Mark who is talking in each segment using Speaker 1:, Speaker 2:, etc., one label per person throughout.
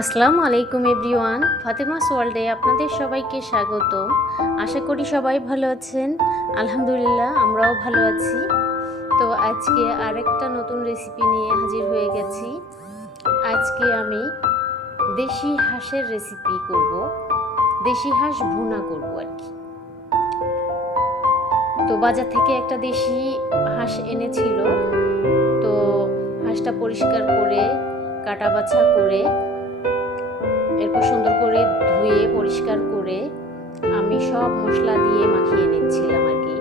Speaker 1: আসসালামু আলাইকুম এভরিওয়ান, ফাতেমাস ওয়ার্ল্ডে আপনাদের সবাইকে স্বাগত আশা করি সবাই ভালো আছেন। আলহামদুলিল্লাহ, আমরাও ভালো আছি। তো আজকে আরেকটা নতুন রেসিপি নিয়ে হাজির হয়ে গেছি। আজকে আমি দেশি হাঁসের রেসিপি করব। দেশি হাঁস ভুনা করব আর কি। তো বাজার থেকে একটা দেশি হাঁস এনেছিল। তো হাঁসটা পরিষ্কার করে, কাটা বাছা করে এরপর সুন্দর করে ধুয়ে, পরিষ্কার করে আমি সব মশলা দিয়ে মাখিয়ে নিচ্ছিলাম আর কি।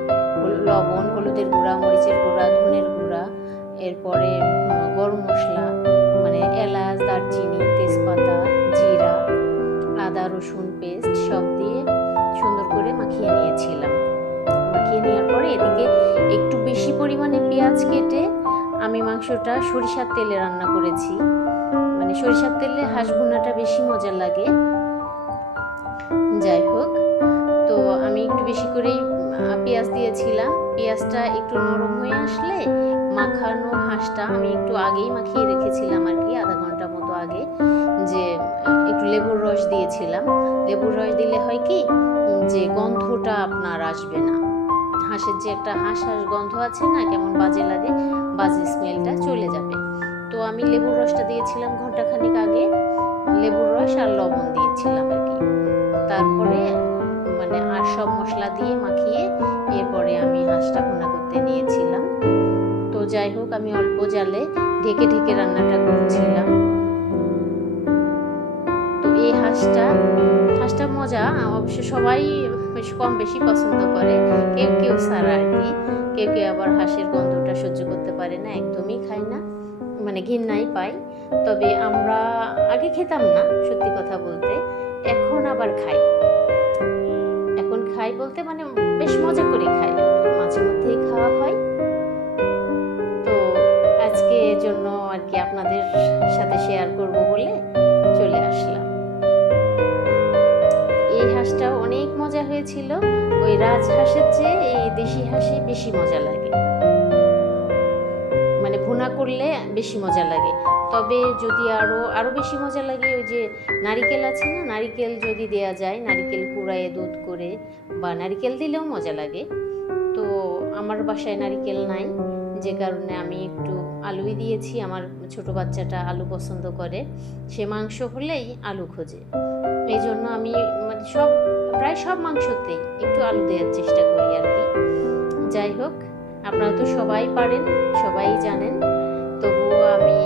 Speaker 1: লবণ, হলুদের গুঁড়া, মরিচের গুঁড়া, ধনের গুঁড়া, এরপরে গরম মশলা মানে এলাচ, দারচিনি, তেজপাতা, জিরা, আদা, রসুন পেস্ট সব দিয়ে সুন্দর করে মাখিয়ে নিয়েছিলাম। মাখিয়ে নেওয়ার পরে এদিকে একটু বেশি পরিমাণে পেঁয়াজ কেটে আমি মাংসটা সরিষার তেলে রান্না করেছি। সরিষার তেলে হাঁস ভুনাটা বেশি মজা লাগে। যাই হোক, তো আমি একটু বেশি করেই পেঁয়াজ দিয়েছিলাম। পেঁয়াজটা একটু নরম হয়ে আসলে মাখানো হাঁসটা আমি একটু আগেই মাখিয়ে রেখেছিলাম আর কি, আধা ঘণ্টা মতো আগে। যে, একটু লেবুর রস দিয়েছিলাম। লেবুর রস দিলে হয় কি, যে গন্ধটা আপনার আসবে না। হাঁসের যে একটা হাঁস হাঁস গন্ধ আছে না, কেমন বাজে লাগে, বাজে স্মেলটা চলে যাবে। আমি লেবুর রসটা দিয়েছিলাম ঘন্টাখানিক আগে। লেবুর রস আর লবণ দিয়েছিলাম আর কি। তারপরে মানে আর সব মশলা দিয়ে মাখিয়ে এরপরে আমি হাঁসটা ভুনা করতে নিয়েছিলাম। তো যাই হোক, আমি অল্প জালে ঢেকে ঢেকে রান্নাটা করছিলাম। তো এই হাঁসটা হাঁসটা মজা, অবশ্য সবাই বেশ কম বেশি পছন্দ করে। কেউ কেউ ছাড়া আর কি। কেউ কেউ আবার হাঁসের গন্ধটা সহ্য করতে পারে না, একদমই খায় না। মানে ঘৃণাই পাই। তবে আমরা আগে খেতাম না, সত্যি কথা বলতে। এখন আবার খাই। এখন খাই বলতে মানে বেশ মজা করে খাই। মাঝে মধ্যেই খাওয়া হয়। তো আজকে জন্য আর কি আপনাদের সাথে শেয়ার করব বলে চলে আসলাম। এই হাঁসটা অনেক মজা হয়েছিল। ওই রাজহাঁসের চেয়ে এই দেশি হাঁসই বেশি মজা লাগে। মানে ভুনা করলে বেশি মজা লাগে। তবে যদি আরও আরও বেশি মজা লাগে ওই যে নারিকেল আছে না, নারিকেল যদি দেয়া যায়, নারিকেল কুড়ায়ে দুধ করে বা নারিকেল দিলেও মজা লাগে। তো আমার বাসায় নারিকেল নাই, যে কারণে আমি একটু আলুই দিয়েছি। আমার ছোট বাচ্চাটা আলু পছন্দ করে, সে মাংস হলেই আলু খোঁজে। এই জন্য আমি মানে সব, প্রায় সব মাংসতেই একটু আলু দেওয়ার চেষ্টা করি আর কি। যাই হোক আপনারা তো সবাই পারেন সবাই জানেন। তবুও আমি